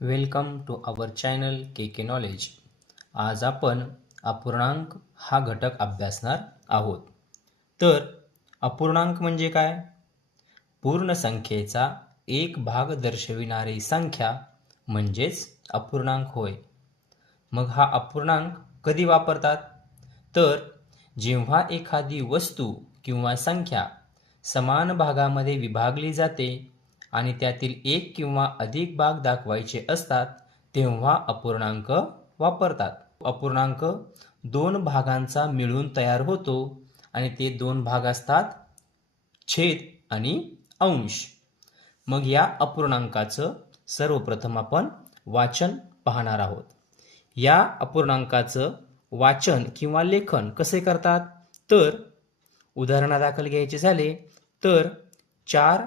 Welcome to our channel K K knowledge. आज आपण अपूर्णांक हा घटक अभ्यासणार आहोत. तर अपूर्णांक म्हणजे काय? पूर्ण संख्येचा एक भाग दर्शविणारी संख्या म्हणजेच अपूर्णांक होय. मग हा अपूर्णांक कधी वापरतात? तर जेव्हा एखादी वस्तू किंवा संख्या समान भागामध्ये विभागली जाते आणि त्यातील एक किंवा अधिक भाग दाखवायचे असतात तेव्हा अपूर्णांक वापरतात. अपूर्णांक दोन भागांचा मिळून तयार होतो आणि ते दोन भाग असतात छेद आणि अंश. मग या अपूर्णांकाचं सर्वप्रथम आपण वाचन पाहणार आहोत. या अपूर्णांकाचं वाचन किंवा लेखन कसे करतात? तर उदाहरणादाखल घ्यायचे झाले तर 4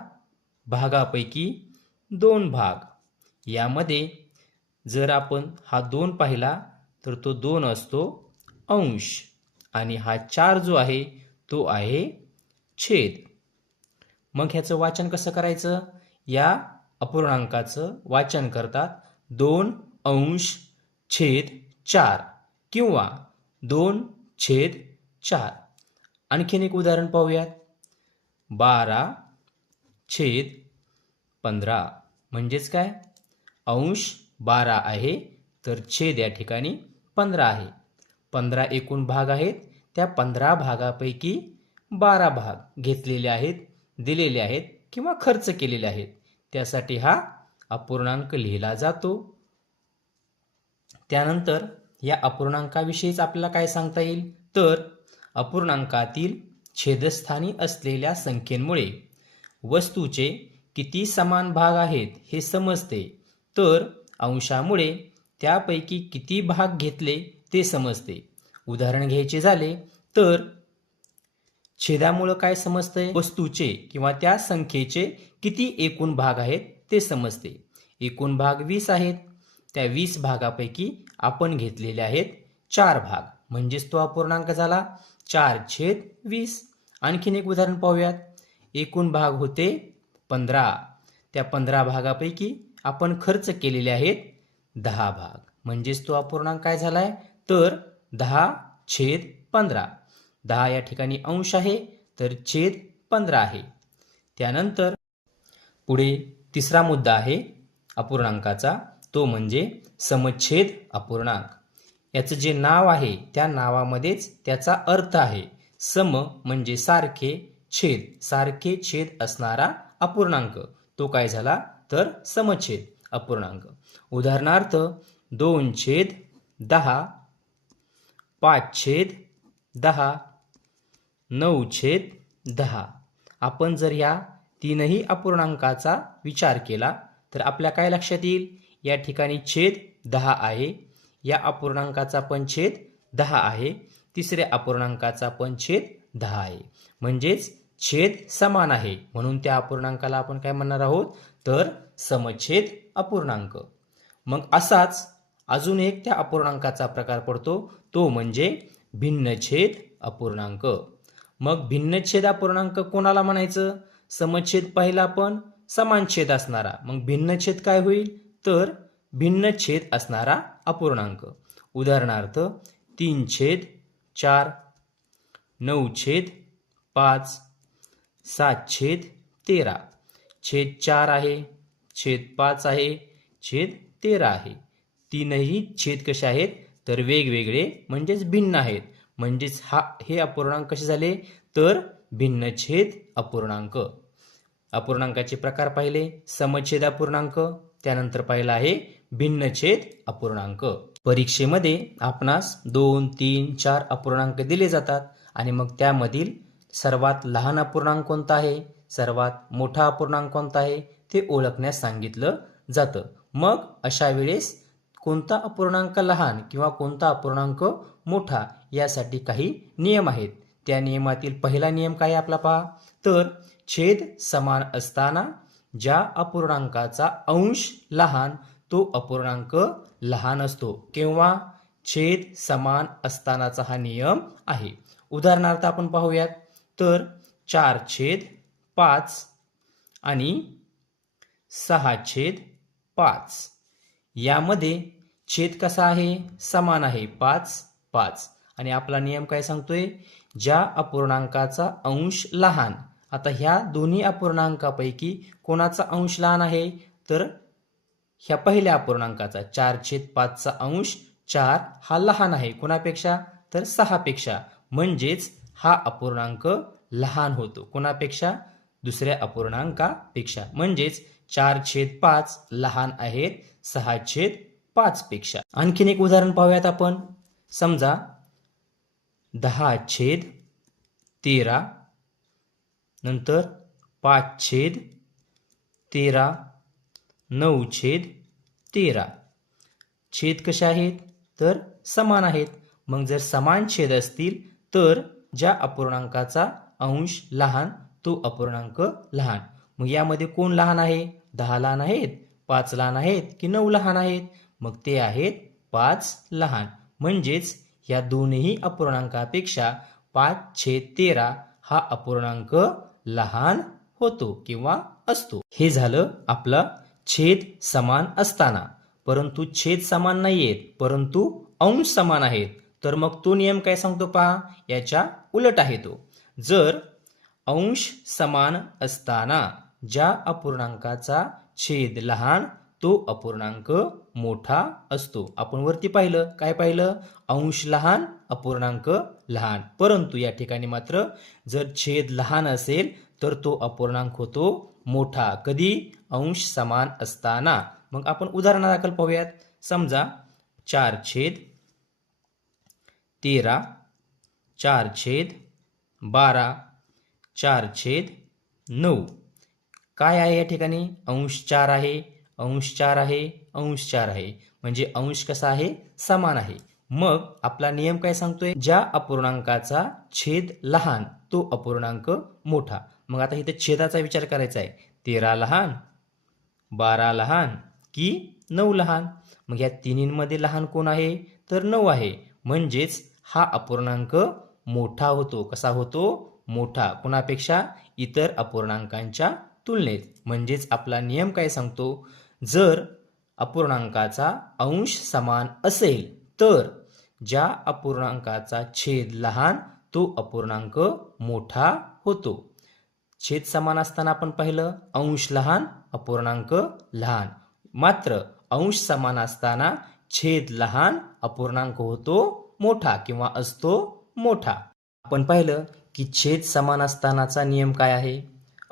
भागापैकी 2 भाग, यामध्ये जर आपण हा 2 पाहिला तर तो 2 असतो अंश आणि हा 4 जो आहे तो आहे छेद. मग ह्याचं वाचन कसं करायचं? या अपूर्णांकाचं वाचन करतात 2 अंश छेद 4 किंवा 2/4. आणखीन एक उदाहरण पाहूयात. 12/15 म्हणजेच काय? अंश 12 आहे तर छेद या ठिकाणी 15 आहे. 15 एकूण भाग आहेत. त्या 15 भागापैकी 12 भाग घेतलेले आहेत, दिलेले आहेत किंवा खर्च केलेले आहेत. त्यासाठी हा अपूर्णांक लिहिला जातो. त्यानंतर या अपूर्णांकाविषयीच आपल्याला काय सांगता येईल? तर अपूर्णांकातील छेदस्थानी असलेल्या संख्येमुळे वस्तूचे किती समान भाग आहेत हे समजते. तर अंशामुळे त्यापैकी किती भाग घेतले ते समजते. उदाहरण घ्यायचे झाले तर छेदामुळे काय समजते? वस्तूचे किंवा त्या संख्येचे किती एकूण भाग आहेत ते समजते. एकूण भाग 20 आहेत. त्या 20 भागापैकी आपण घेतलेले आहेत 4 भाग, म्हणजेच तो अपूर्णांक झाला 4/20. आणखीन एक उदाहरण पाहूयात. एकूण भाग होते 15. त्या 15 भागापैकी आपण खर्च केलेले आहेत 10 भाग, म्हणजेच तो अपूर्णांक काय झालाय? तर 10/15. 10 या ठिकाणी अंश आहे तर छेद 15 आहे. त्यानंतर पुढे तिसरा मुद्दा आहे अपूर्णांकाचा, तो म्हणजे समछेद अपूर्णांक. याचं जे नाव आहे त्या नावामध्येच त्याचा अर्थ आहे. सम म्हणजे सारखे, छेद सारखे छेद असणारा अपूर्णांक, तो काय झाला? तर समछेद अपूर्णांक. उदाहरणार्थ 2/10, 5/10, 9/10. आपण जर या तीनही अपूर्णांकाचा विचार केला तर आपल्या काय लक्षात येईल? या ठिकाणी छेद 10 आहे, या अपूर्णांकाचा पण छेद 10 आहे, तिसऱ्या अपूर्णांकाचा पण छेद 10 आहे. म्हणजेच छेद समान आहे, म्हणून त्या अपूर्णांकाला आपण काय म्हणणार आहोत? तर समछेद अपूर्णांक. मग असाच अजून एक त्या अपूर्णांकाचा प्रकार पडतो, तो म्हणजे भिन्नछेद अपूर्णांक. मग भिन्नछेद अपूर्णांक कोणाला म्हणायचं? समछेद पाहिला पण समानछेद असणारा. मग भिन्नछेद काय होईल? तर भिन्नछेद असणारा अपूर्णांक. उदाहरणार्थ 3/4, 9/5, 7/13. छेद 4 आहे, छेद 5 आहे, छेद 13 आहे. तीनही छेद कसे आहेत? तर वेगवेगळे, म्हणजेच भिन्न आहेत. म्हणजेच हे अपूर्णांक कसे झाले? तर भिन्नछेद अपूर्णांक. अपूर्णांकाचे प्रकार पाहिले, समछेद अपूर्णांक, त्यानंतर पाहिला आहे भिन्नछेद अपूर्णांक. परीक्षेमध्ये आपणास 2, 3, 4 अपूर्णांक दिले जातात आणि मग त्यामधील सर्वात लहान अपूर्णांक कोणता आहे, सर्वात मोठा अपूर्णांक कोणता आहे ते ओळखण्यास सांगितलं जातं. मग अशा वेळेस कोणता अपूर्णांक लहान किंवा कोणता अपूर्णांक मोठा यासाठी काही नियम आहेत. त्या नियमातील पहिला नियम काय आपला पहा, तर छेद समान असताना ज्या अपूर्णांकाचा अंश लहान तो अपूर्णांक लहान असतो. किंवा छेद समान असतानाचा हा नियम आहे. उदाहरणार्थ आपण पाहूयात तर 4/5 आणि 6/5 यामध्ये छेद कसा आहे, समान आहे, 5 5. आणि आपला नियम काय सांगतोय, ज्या अपूर्णांकाचा अंश लहान. आता ह्या दोन्ही अपूर्णांकापैकी कोणाचा अंश लहान आहे, तर ह्या पहिल्या अपूर्णांकाचा 4/5चा अंश 4 हा लहान आहे कोणापेक्षा, तर 6 पेक्षा. म्हणजेच हा अपूर्णांक लहान होतो कोणापेक्षा, दुसऱ्या अपूर्णांकापेक्षा. म्हणजेच 4/5 लहान आहेत 6/5 पेक्षा. आणखीन एक उदाहरण पाहूयात आपण. समजा 10/13 नंतर 5/13 9/13. छेद कसे आहेत, तर समान आहेत. मग जर समान छेद असतील तर ज्या अपूर्णांकाचा अंश लहान तो अपूर्णांक लहान. मग यामध्ये कोण लहान आहे, 10 लहान आहेत, 5 लहान आहेत की 9 लहान आहेत, मग ते आहेत 5 लहान. म्हणजेच या दोन्ही अपूर्णांकापेक्षा 5/13 हा अपूर्णांक लहान होतो किंवा असतो. हे झालं आपला छेद समान असताना. परंतु छेद समान नाहीयेत, परंतु अंश समान आहेत. तर मग तो नियम काय सांगतो पहा, याच्या उलट आहे तो. जर अंश समान असताना ज्या अपूर्णांकाचा छेद लहान तो अपूर्णांक मोठा असतो. आपण वरती पाहिलं, काय पाहिलं, अंश लहान अपूर्णांक लहान. परंतु या ठिकाणी मात्र जर छेद लहान असेल तर तो अपूर्णांक होतो मोठा. कधी, अंश समान असताना. मग आपण उदाहरणादाखल पाहूयात. समजा 4/13 4/12 4/9. काय आहे या ठिकाणी, अंश 4 आहे, अंश 4 आहे, अंश 4 आहे. म्हणजे अंश कसा आहे, समान आहे. मग आपला नियम काय सांगतोय, ज्या अपूर्णांकाचा छेद लहान तो अपूर्णांक मोठा. मग आता इथे छेदाचा विचार करायचा आहे. 13 लहान, 12 लहान की 9 लहान. मग या तिन्हींमध्ये लहान कोण आहे, तर 9 आहे. म्हणजेच हा अपूर्णांक मोठा होतो. कसा होतो, मोठा. कोणापेक्षा, इतर अपूर्णांकांच्या तुलनेत. म्हणजेच आपला नियम काय सांगतो, जर अपूर्णांकाचा अंश समान असेल तर ज्या अपूर्णांकाचा छेद लहान तो अपूर्णांक मोठा होतो. छेद समान असताना आपण पाहिलं, अंश लहान अपूर्णांक लहान. मात्र अंश समान असताना छेद लहान अपूर्णांक होतो मोठा किंवा असतो मोठा. आपण पाहिलं की छेद समान असतानाचा नियम काय आहे,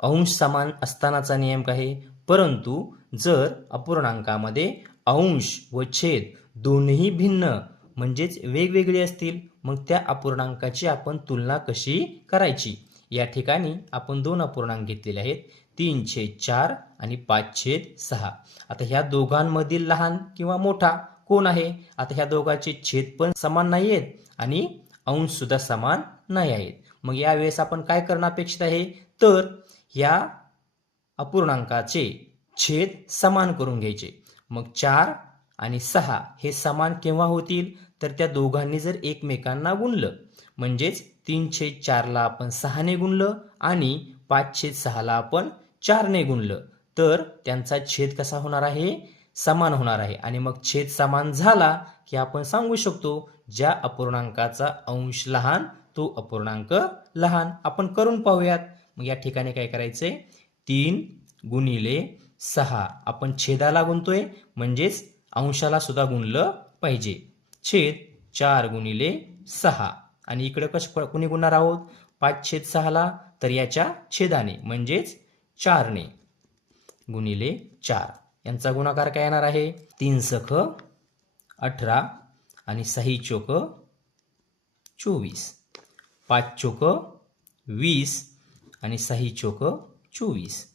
अंश समान असतानाचा नियम काय आहे. परंतु जर अपूर्णांकामध्ये अंश व छेद दोन्ही भिन्न म्हणजेच वेगवेगळे असतील, मग त्या अपूर्णांकाची आपण तुलना कशी करायची. या ठिकाणी आपण दोन अपूर्णांक घेतलेले आहेत, 3/4 आणि 5/6. आता ह्या दोघांमधील लहान किंवा मोठा कोण आहे. आता ह्या दोघांचे छेद पण समान नाही आहेत आणि अंश सुद्धा समान नाही आहेत. मग यावेळेस आपण काय करणं अपेक्षित आहे, तर या अपूर्णांकाचे छेद समान करून घ्यायचे. मग 4 आणि 6 हे समान केव्हा होतील, तर त्या दोघांनी जर एकमेकांना गुणलं. म्हणजेच 3/4 ला आपण 6 ने गुणलं आणि 5/6 ला आपण 4 ने गुणलं, तर त्यांचा छेद कसा होणार आहे, समान होणार आहे. आणि मग छेद समान झाला की आपण सांगू शकतो, ज्या अपूर्णांकाचा अंश लहान तो अपूर्णांक लहान. आपण करून पाहूयात. मग या ठिकाणी काय करायचंय, 3/6 आपण छेदाला गुणतोय, म्हणजेच अंशाला सुद्धा गुणलं पाहिजे. छेद 4/6 आणि इकडे कसं कुणी गुणणार आहोत, 5/6 ला, तर याच्या छेदाने म्हणजेच 4 ने गुणिले 4. यांचा गुणाकार काय येणार आहे, 3 × 18 आणि 6 × 24. 5 × 20 आणि 6 × 24.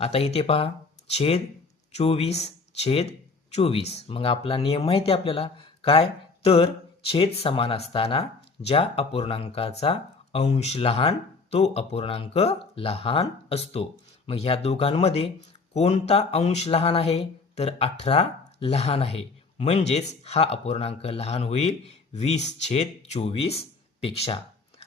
आता इथे पहा, छेद 24/24. मग आपला नियम माहिती आहे आपल्याला काय, तर छेद समान असताना ज्या अपूर्णांकाचा अंश लहान तो अपूर्णांक लहान असतो. मग ह्या दोघांमध्ये कोणता अंश लहान आहे, तर 18 लहान आहे. म्हणजेच हा अपूर्णांक लहान होईल 20/24 पेक्षा.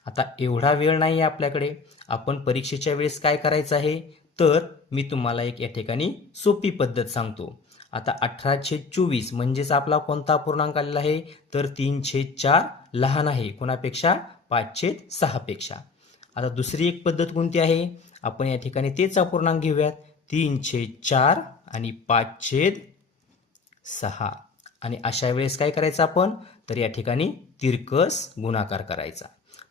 आता एवढा वेळ नाही आहे आपल्याकडे. आपण परीक्षेच्या वेळेस काय करायचं आहे, तर मी तुम्हाला एक या ठिकाणी सोपी पद्धत सांगतो. आता 18/24 म्हणजेच आपला कोणता अपूर्णांक आलेला आहे तर 3/4 लहान आहे कोणापेक्षा 5/6 पेक्षा. आता दुसरी एक पद्धत कोणती आहे आपण या ठिकाणी तेच अपूर्णांक घेऊयात 3/4 आणि 5/6 आणि अशा वेळेस काय करायचं आपण तर या ठिकाणी तिरकस गुणाकार करायचा.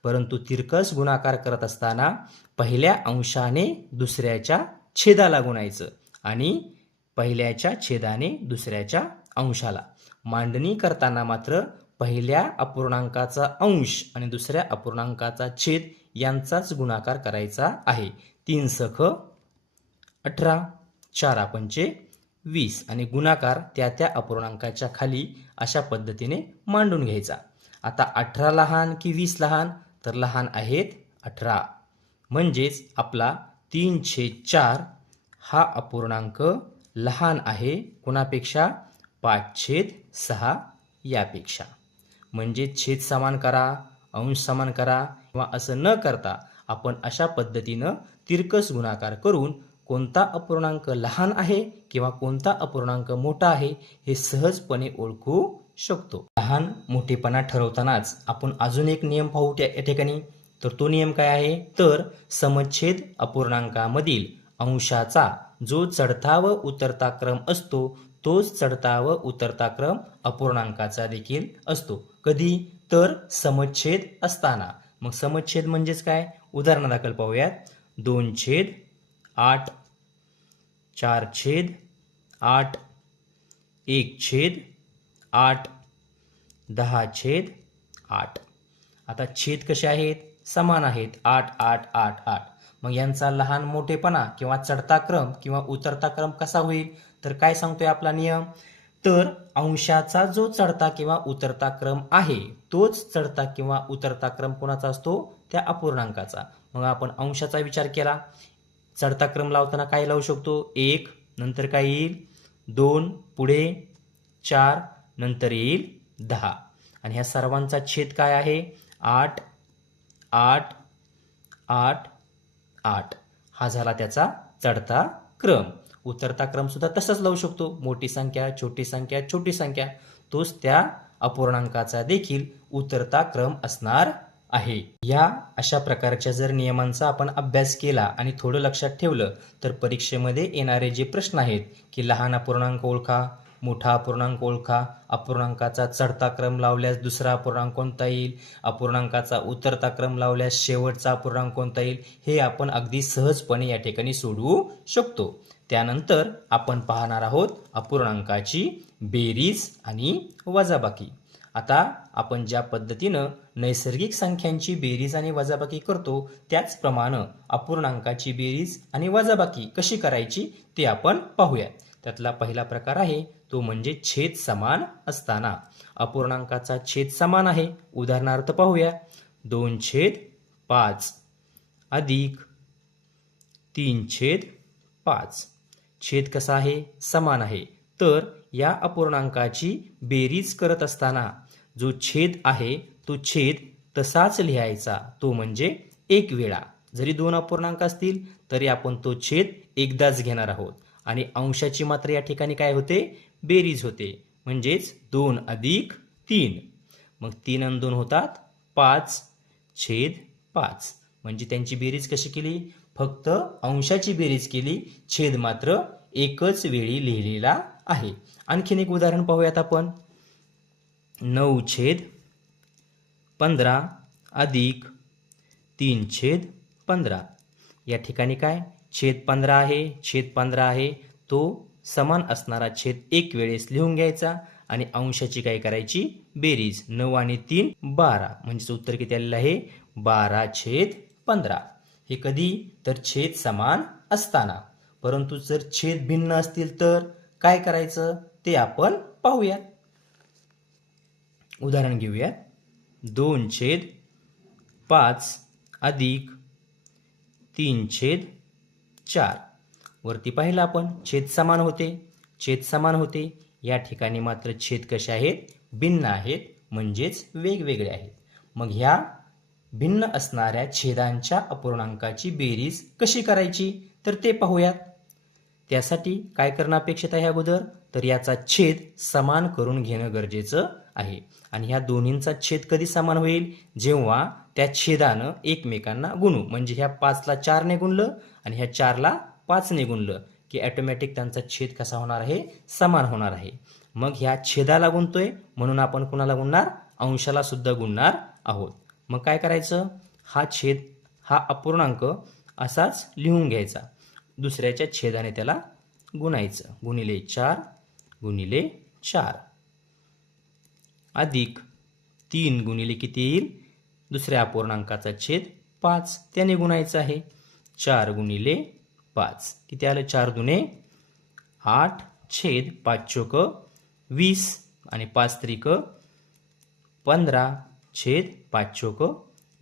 परंतु तिरकस गुणाकार करत असताना पहिल्या अंशाने दुसऱ्याच्या छेदाला गुणायचं आणि पहिल्याच्या छेदाने दुसऱ्याच्या अंशाला. मांडणी करताना मात्र पहिल्या अपूर्णांकाचा अंश आणि दुसऱ्या अपूर्णांकाचा छेद यांचाच गुणाकार करायचा आहे. 3 सख 18 4 पंचे 20 आणि गुणाकार त्या त्या अपूर्णांकाच्या खाली अशा पद्धतीने मांडून घ्यायचा. आता 18 लहान की 20 लहान तर लहान आहेत 18 म्हणजेच आपला 3/4 हा अपूर्णांक लहान आहे कोणापेक्षा 5/6 यापेक्षा. म्हणजे छेद समान करा अंश समान करा किंवा असं न करता आपण अशा पद्धतीनं तिरकस गुणाकार करून कोणता अपूर्णांक लहान आहे किंवा कोणता अपूर्णांक मोठा आहे हे सहजपणे ओळखू शकतो. लहान मोठेपणा ठरवतानाच आपण अजून एक नियम पाहू या ठिकाणी. तर तो नियम काय आहे तर समच्छेद अपूर्णांकामधील अंशाचा जो चढता व उतरता क्रम असतो तोच चढता व उतरता क्रम अपूर्णांकाचा देखील असतो. कधी तर समच्छेद असताना. मग समच्छेद म्हणजेच काय उदाहरणादाखल पाहूयात. 2/8 4/8 1/8 10/8. आता छेद कसे आहेत समान आहेत 8 8 8 8. मग यांचा लहान मोठेपणा किंवा चढता क्रम किंवा उतरता क्रम कसा होईल तर काय सांगतोय आपला नियम तर अंशाचा जो चढता किंवा उतरता क्रम आहे तोच चढता किंवा उतरता क्रम कोणाचा असतो त्या अपूर्णांकाचा. मग आपण अंशाचा विचार केला चढता क्रम लावताना काय लावू शकतो 1 नंतर काय येईल 2 पुढे 4 नंतर येईल 10 आणि ह्या सर्वांचा छेद काय आहे 8 8 8 8. हा झाला त्याचा चढता क्रम. उतरता क्रम सुद्धा तसाच लावू शकतो मोठी संख्या छोटी संख्या छोटी संख्या तोच त्या अपूर्णांकाचा देखील उतरता क्रम असणार आहे. या अशा प्रकारच्या जर नियमांचा आपण अभ्यास केला आणि थोडं लक्षात ठेवलं तर परीक्षेमध्ये येणारे जे प्रश्न आहेत की लहान अपूर्णांक ओळखा मोठा अपूर्णांक ओळखा अपूर्णांकाचा चढता क्रम लावल्यास दुसरा अपूर्णांक कोणता येईल अपूर्णांकाचा उतरता क्रम लावल्यास शेवटचा अपूर्णांक कोणता येईल हे आपण अगदी सहजपणे या ठिकाणी सोडवू शकतो. त्यानंतर आपण पाहणार आहोत अपूर्णांकाची बेरीज आणि वजाबाकी. आता आपण ज्या पद्धतीनं नैसर्गिक संख्यांची बेरीज आणि वजाबाकी करतो त्याचप्रमाणे अपूर्णांकाची बेरीज आणि वजाबाकी कशी करायची ते आपण पाहूया. त्यातला पहिला प्रकार आहे तो म्हणजे छेद समान असताना. अपूर्णांकाचा छेद समान आहे उदाहरणार्थ पाहूया 2/5 अधिक 3/5. छेद कसा आहे समान आहे तर या अपूर्णांकाची बेरीज करत असताना जो छेद आहे तो छेद तसाच लिहायचा तो म्हणजे एक वेळा. जरी दोन अपूर्णांक असतील तरी आपण तो छेद एकदाच घेणार आहोत आणि अंशाची मात्र या ठिकाणी काय होते बेरीज होते म्हणजेच 2 अधिक 3. मग 3 आणि 2 होतात 5/5 म्हणजे त्यांची बेरीज कशी केली फक्त अंशाची बेरीज केली छेद मात्र एकच वेळी लिहिलेला आहे. आणखीन एक उदाहरण पाहूयात आपण 9/15 अधिक 3/15. या ठिकाणी काय छेद 15 आहे तो समान असणारा छेद एक वेळेस लिहून घ्यायचा आणि अंशाची काय करायची बेरीज 9 आणि 3 12 म्हणजे उत्तर किती आलेलं आहे 12/15. हे कधी तर छेद समान असताना. परंतु जर छेद भिन्न असतील तर काय करायचं ते आपण पाहूया. उदाहरण घेऊया 2/5 अधिक 3/4. वरती पाहिलं आपण छेद समान होते या ठिकाणी मात्र छेद कसे आहेत भिन्न आहेत म्हणजेच वेगवेगळे आहेत. मग ह्या भिन्न असणाऱ्या छेदांच्या अपूर्णांकाची बेरीज कशी करायची तर ते पाहूयात. त्यासाठी काय करणं अपेक्षित आहे अगोदर, तर याचा छेद समान करून घेणं गरजेचं आहे. आणि ह्या दोन्हींचा छेद कधी समान होईल, जेव्हा त्या छेदानं एकमेकांना गुणू. म्हणजे ह्या 5ला 4ने गुणलं आणि ह्या 4ला 5ने गुणलं की ऑटोमॅटिक त्यांचा छेद कसा होणार आहे, समान होणार आहे. मग ह्या छेदाला गुणतोय म्हणून आपण कुणाला गुणणार, अंशाला सुद्धा गुणणार आहोत. मग काय करायचं, हा अपूर्णांक असाच लिहून घ्यायचा, दुसऱ्याच्या छेदाने त्याला गुणायचं. गुणिले 4 गुणिले 4 अधिक 3 गुणिले किती येईल, दुसऱ्या अपूर्णांकाचा छेद 5 त्याने गुणायचं आहे. 4 गुणिले 5 किती आलं, 4 दुने 8 छेद 5 चोक 20 आणि 5 त्रिक 15 छेद 5 चोक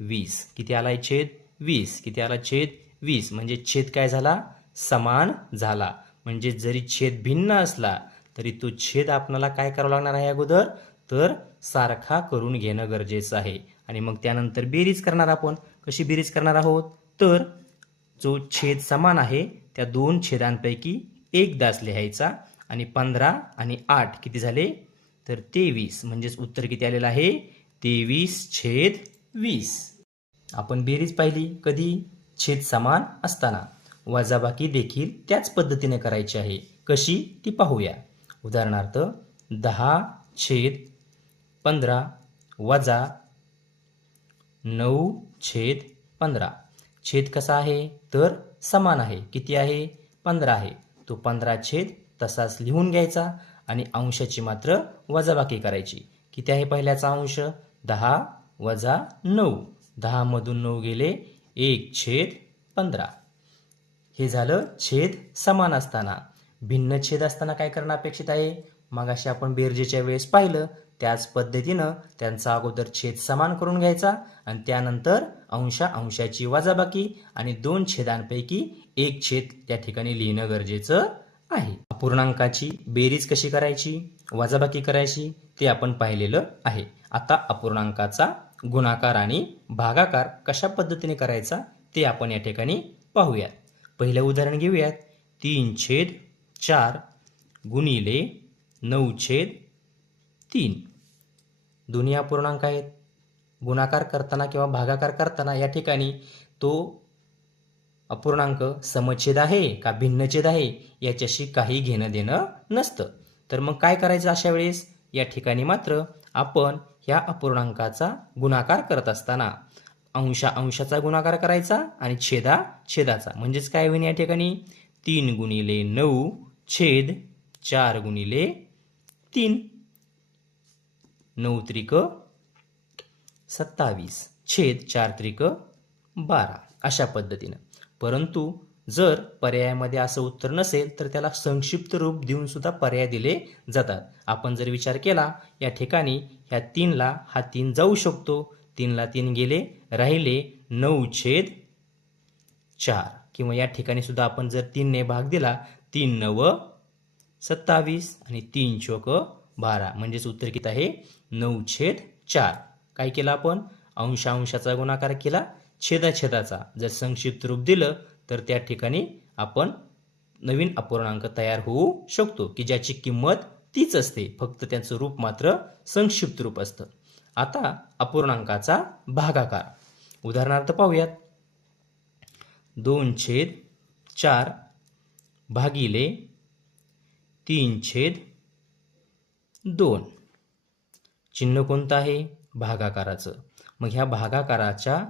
20 किती आलाय, छेद 20. किती आला, छेद 20. म्हणजे छेद काय झाला, समान झाला. म्हणजे जरी छेद भिन्न असला तरी तो छेद आपल्याला काय करावं लागणार आहे अगोदर, तर सारखा करून घेणं गरजेचं आहे. आणि मग त्यानंतर बेरीज करणार. आपण कशी बेरीज करणार आहोत, तर जो छेद समान आहे त्या दोन छेदांपैकी एक दास लिहायचा आणि 15 आणि 8 किती झाले, तर 23. म्हणजेच उत्तर किती आलेलं आहे, 23/20. आपण बेरीज पाहिली कधी, छेद समान असताना. वजाबाकी देखील त्याच पद्धतीने करायची आहे. कशी ती पाहूया. उदाहरणार्थ 10/15 वजा 9/15. छेद कसा आहे, तर समान आहे. किती आहे, 15 आहे. तो 15 छेद तसाच लिहून घ्यायचा आणि अंशाची मात्र वजाबाकी करायची. किती आहे पहिल्याचा अंश, 10 वजा 9. 10 मधून 9 गेले, 1/15. हे झालं छेद समान असताना. भिन्न छेद असताना काय करणं अपेक्षित आहे, मगाशी आपण बेरजेच्या वेळेस पाहिलं त्याच पद्धतीनं त्यांचा अगोदर छेद समान करून घ्यायचा आणि त्यानंतर अंशाची वजाबाकी आणि दोन छेदांपैकी एक छेद त्या ठिकाणी लिहिणं गरजेचं आहे. अपूर्णांकाची बेरीज कशी करायची, वजाबाकी करायची ते आपण पाहिलेलं आहे. आता अपूर्णांकाचा गुणाकार आणि भागाकार कशा पद्धतीने करायचा ते आपण या ठिकाणी पाहूयात. पहिलं उदाहरण घेऊयात. 3/4 गुणिले 9/3. दोन्ही अपूर्णांक आहेत. गुणाकार करताना किंवा भागाकार करताना या ठिकाणी तो अपूर्णांक समछेद आहे का भिन्नछेद आहे याच्याशी काही घेणं देणं नसतं. तर मग काय करायचं अशा वेळेस, या ठिकाणी मात्र आपण ह्या अपूर्णांकाचा गुणाकार करत असताना अंशाचा गुणाकार करायचा आणि छेदाचा. म्हणजेच काय होईल या ठिकाणी, 3 गुणिले 9 छेद 4 गुणिले 3. 9 त्रिक 27 छेद 4 त्रिक 12. अशा पद्धतीनं. परंतु जर पर्यायामध्ये असं उत्तर नसेल तर त्याला संक्षिप्त रूप देऊन सुद्धा पर्याय दिले जातात. आपण जर विचार केला, या ठिकाणी ह्या 3ला हा 3 जाऊ शकतो. 3ला 3 गेले, राहिले 9/4. किंवा या ठिकाणी सुद्धा आपण जर 3ने भाग दिला, 3 9 27 आणि 3 चोक 12. म्हणजेच उत्तर किती आहे, 9/4. काय केलं आपण, अंशाचा गुणाकार केला, छेदाचा. जर संक्षिप्त रूप दिलं तर त्या ठिकाणी आपण नवीन अपूर्णांक तयार होऊ शकतो की ज्याची किंमत तीच असते, फक्त त्याचं रूप मात्र संक्षिप्त रूप असतं. आता अपूर्णांकाचा भागाकार उदाहरणार्थ पाहूयात. 2/4 भागिले 3/2. चिन्ह कोणतं आहे, भागाकाराचं. मग ह्या भागाकाराच्या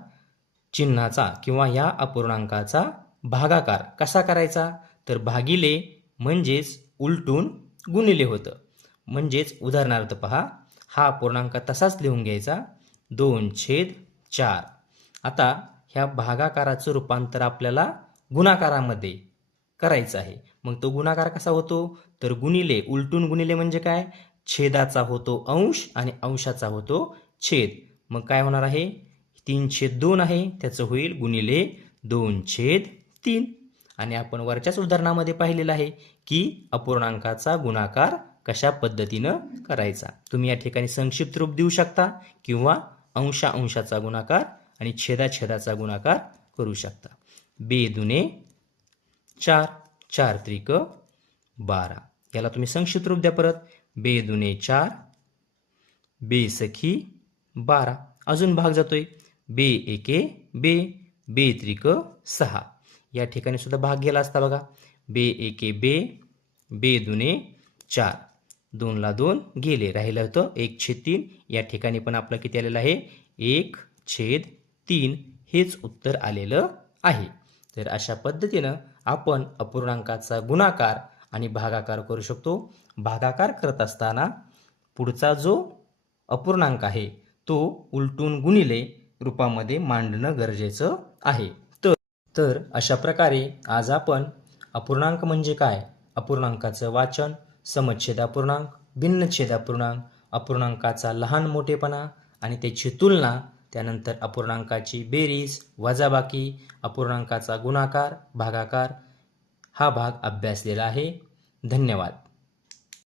चिन्हाचा किंवा ह्या अपूर्णांकाचा भागाकार कसा करायचा, तर भागिले म्हणजेच उलटून गुणिले होतं. म्हणजेच उदाहरणार्थ पहा, हा अपूर्णांक तसाच लिहून घ्यायचा, 2/4. आता ह्या भागाकाराचं रूपांतर आपल्याला गुणाकारामध्ये करायचं आहे. मग तो गुणाकार कसा होतो, तर गुणिले, उलटून गुणिले म्हणजे काय, छेदाचा होतो अंश आणि अंशाचा होतो छेद. मग काय होणार आहे, 3/2 आहे, त्याचं होईल गुणिले 2/3. आणि आपण वरच्याच उदाहरणामध्ये पाहिलेलं आहे की अपूर्णांकाचा गुणाकार कशा पद्धतीनं करायचा. तुम्ही या ठिकाणी संक्षिप्त रूप देऊ शकता किंवा अंशाचा गुणाकार आणि छेदाचा गुणाकार करू शकता. 2 दुने 4, 4 त्रिक 12. याला तुम्ही संक्षिप्त रूप द्या परत. बे दुने 4, बे सखी 12. अजून भाग जातोय. बे एके बे, बे त्रिक 6. या ठिकाणी सुद्धा भाग गेला असता बघा. बे एके बे, बे दुने 4. 2 ला 2 गेले, राहिलं होतं 1/3. या ठिकाणी पण आपलं किती आलेलं आहे? 1/3 हेच उत्तर आलेलं आहे. तर अशा पद्धतीनं आपण अपूर्णांकाचा गुणाकार आणि भागाकार करू शकतो. भागाकार करत असताना पुढचा जो अपूर्णांक आहे तो उलटून गुणिले रूपामध्ये मांडणं गरजेचं आहे. तर अशा प्रकारे आज आपण अपूर्णांक म्हणजे काय, अपूर्णांकाचं वाचन, समच्छेद अपूर्णांक, भिन्नच्छेद अपूर्णांक, अपूर्णांकाचा लहान मोठेपणा आणि त्याची तुलना, त्यानंतर अपूर्णांकाची बेरीज, वजाबाकी, अपूर्णांकाचा गुणाकार, भागाकार हा भाग अभ्यासलेला आहे. धन्यवाद.